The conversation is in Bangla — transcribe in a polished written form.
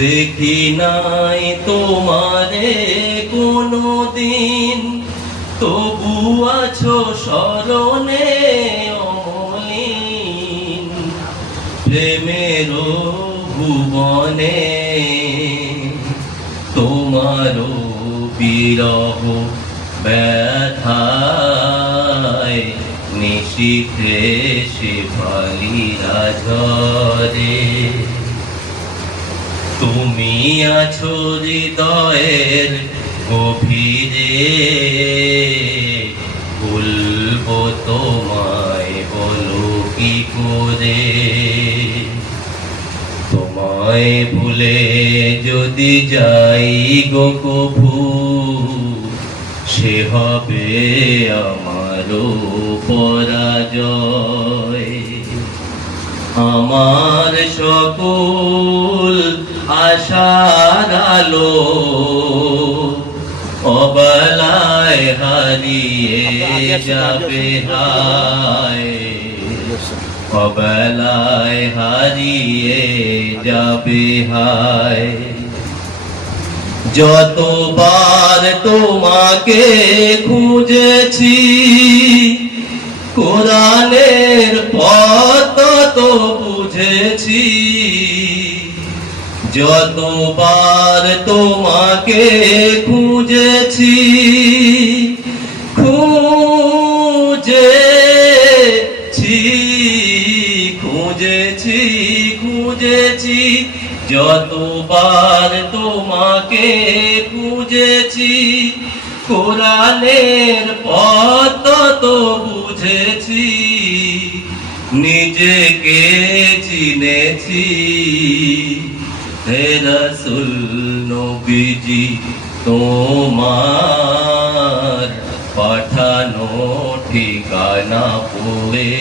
দেখি নাই তোমারে কোনো দিন, তবু আছো স্মরণে অমলিন। প্রেমের ভুবনে তোমারও বিরহ ব্যথায়, নিশীথে শেফালিরা ঝরে। তুমি আছো হৃদয়ের গভীরে, ভুলবো তোমায় বলো কি করে। তোমায় ভুলে যদি যাই গো কভু, সে হবে আমারও পরাজয়। আমার সকল আশার আলো অবলায় হারিয়ে যাবে হায়, অবলায় হারিয়ে যাবে হায়। যতবার তোমাকে খুঁজেছি, কোরআনের পথ তো বুঝেছি। যতবার তোমাকে খুঁজেছি, খুঁজেছি, খুঁজেছি, খুঁজেছি। যতবার তোমাকে খুঁজেছি, কোরআনের পথ তো বুঝেছি। নিজেকে চিনেছি, হে রাসূল নবীজি তোমার পাঠানো ঠিকানা পড়ে।